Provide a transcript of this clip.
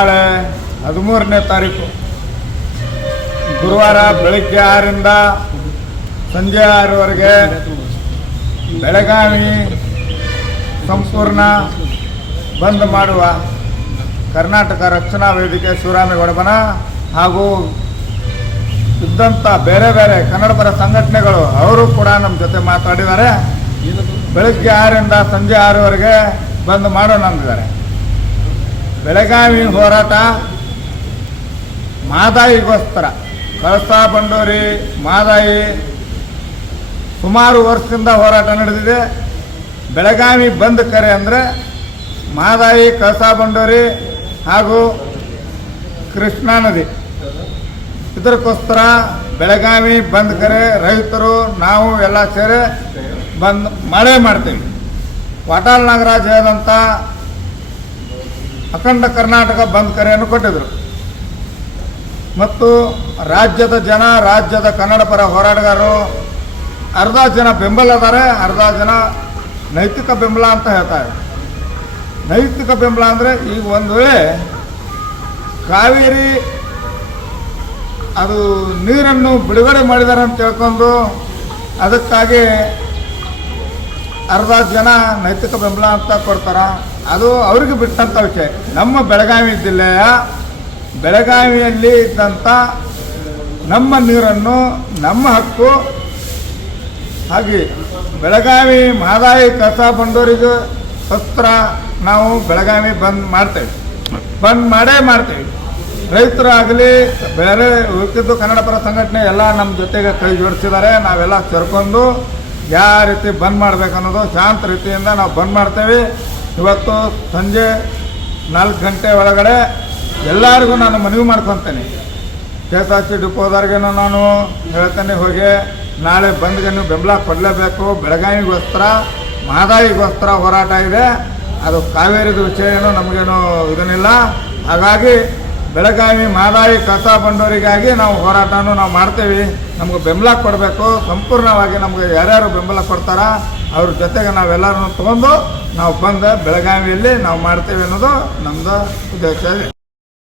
ನಾಳೆ 13ನೇ ತಾರೀಕು ಗುರುವಾರ ಬೆಳಗ್ಗೆ 6ರಿಂದ ಸಂಜೆ 6ವರೆಗೆ ಬೆಳಗಾವಿ ಸಂಪೂರ್ಣ ಬಂದ್ ಮಾಡುವ ಕರ್ನಾಟಕ ರಕ್ಷಣಾ ವೇದಿಕೆ ಶಿವರಾಮೇಗೌಡ ಬಣ ಹಾಗೂ ಇದ್ದಂಥ ಬೇರೆ ಬೇರೆ ಕನ್ನಡಪರ ಸಂಘಟನೆಗಳು ಅವರು ಕೂಡ ನಮ್ಮ ಜೊತೆ ಮಾತಾಡಿದ್ದಾರೆ. ಬೆಳಗ್ಗೆ 6ರಿಂದ ಸಂಜೆ 6ವರೆಗೆ ಬಂದ್ ಮಾಡೋಣ ಅಂದಿದ್ದಾರೆ. ಬೆಳಗಾವಿ ಹೋರಾಟ ಮಾದಾಯಿಗೋಸ್ಕರ ಕಳಸಾ ಬಂಡೂರಿ ಮಾದಾಯಿ ಸುಮಾರು ವರ್ಷದಿಂದ ಹೋರಾಟ ನಡೆದಿದೆ. ಬೆಳಗಾವಿ ಬಂದ್ ಕರೆ ಅಂದರೆ ಮಾದಾಯಿ ಕಳಸಾ ಬಂಡೂರಿ ಹಾಗೂ ಕೃಷ್ಣಾ ನದಿ ಇದಕ್ಕೋಸ್ಕರ ಬೆಳಗಾವಿ ಬಂದ್ ಕರೆ ರೈತರು ನಾವು ಎಲ್ಲ ಸೇರಿ ಬಂದ್ ಮಾಡ್ತೀವಿ. ವಾಟಾಳ್ ನಾಗರಾಜ್ ಹೇಳಿದಂಥ ಅಖಂಡ ಕರ್ನಾಟಕ ಬಂದ್ ಕರೆಯನ್ನು ಕೊಟ್ಟಿದ್ದರು ಮತ್ತು ರಾಜ್ಯದ ಜನ ರಾಜ್ಯದ ಕನ್ನಡ ಪರ ಹೋರಾಟಗಾರರು ಅರ್ಧ ಜನ ಬೆಂಬಲ ಇದ್ದಾರೆ, ಅರ್ಧ ಜನ ನೈತಿಕ ಬೆಂಬಲ ಅಂತ ಹೇಳ್ತಾರೆ. ನೈತಿಕ ಬೆಂಬಲ ಅಂದರೆ ಈಗ ಒಂದು ವೇಳೆ ಕಾವೇರಿ ಅದು ನೀರನ್ನು ಬಿಡುಗಡೆ ಮಾಡಿದ್ದಾರೆ ಅಂತ ತಿಳ್ಕೊಂಡು ಅದಕ್ಕಾಗಿ ಅರ್ಧ ಜನ ನೈತಿಕ ಬೆಂಬಲ ಅಂತ ಕೊಡ್ತಾರೆ. ಅದು ಅವ್ರಿಗೆ ಬಿಟ್ಟಂಥ ವಿಷಯ. ನಮ್ಮ ಬೆಳಗಾವಿ ಜಿಲ್ಲೆಯ ಬೆಳಗಾವಿಯಲ್ಲಿ ಇದ್ದಂಥ ನಮ್ಮ ನೀರನ್ನು ನಮ್ಮ ಹಕ್ಕು ಹಾಗೆ ಬೆಳಗಾವಿ ಮಾದಾಯಿ ಕಳಸಾ ಬಂಡೂರಿಗೆ ಹತ್ರ ನಾವು ಬೆಳಗಾವಿ ಬಂದ್ ಮಾಡ್ತೇವೆ. ರೈತರಾಗಲಿ ಬೇರೆ ಉಳಿದಿದ್ದು ಕನ್ನಡ ಪರ ಸಂಘಟನೆ ಎಲ್ಲ ನಮ್ಮ ಜೊತೆಗೆ ಕೈ ಜೋಡಿಸಿದ್ದಾರೆ. ನಾವೆಲ್ಲ ಸೇರ್ಕೊಂಡು ಯಾವ ರೀತಿ ಬಂದ್ ಮಾಡಬೇಕನ್ನೋದು ಶಾಂತ ರೀತಿಯಿಂದ ನಾವು ಬಂದ್ ಮಾಡ್ತೇವೆ. ಇವತ್ತು ಸಂಜೆ 4 ಗಂಟೆ ಒಳಗಡೆ ಎಲ್ಲರಿಗೂ ನಾನು ಮನವಿ ಮಾಡ್ಕೊತೇನೆ. KSRTC ಡಿಪೋದವ್ರಿಗೇನು ನಾನು ಹೇಳ್ತೇನೆ, ಹೋಗಿ ನಾಳೆ ಬಂದ್ಗೆ ನೀವು ಬೆಂಬಲ ಕೊಡಲೇಬೇಕು. ಬೆಳಗಾವಿಗೋಸ್ಕರ ಮಾದಾಯಿಗೋಸ್ಕರ ಹೋರಾಟ ಇದೆ. ಅದು ಕಾವೇರಿದ ವಿಷಯ ಏನೋ ನಮಗೇನು ಇದನ್ನಿಲ್ಲ. ಹಾಗಾಗಿ ಬೆಳಗಾವಿ ಮಾದಾಯಿ ಕಳಸಾ ಬಂಡೂರಿಗಾಗಿ ನಾವು ಹೋರಾಟನೂ ನಾವು ಮಾಡ್ತೇವೆ. ನಮ್ಗೆ ಬೆಂಬಲ ಕೊಡಬೇಕು. ಸಂಪೂರ್ಣವಾಗಿ ನಮಗೆ ಯಾರ್ಯಾರು ಬೆಂಬಲ ಕೊಡ್ತಾರ ಅವ್ರ ಜೊತೆಗೆ ನಾವೆಲ್ಲರನ್ನು ತೊಗೊಂಡು ನಾವು ಬಂದು ಬೆಳಗಾವಿಯಲ್ಲಿ ನಾವು ಮಾಡ್ತೇವೆ ಅನ್ನೋದು ನಮ್ಮದು ಉದ್ದೇಶ ಇದೆ.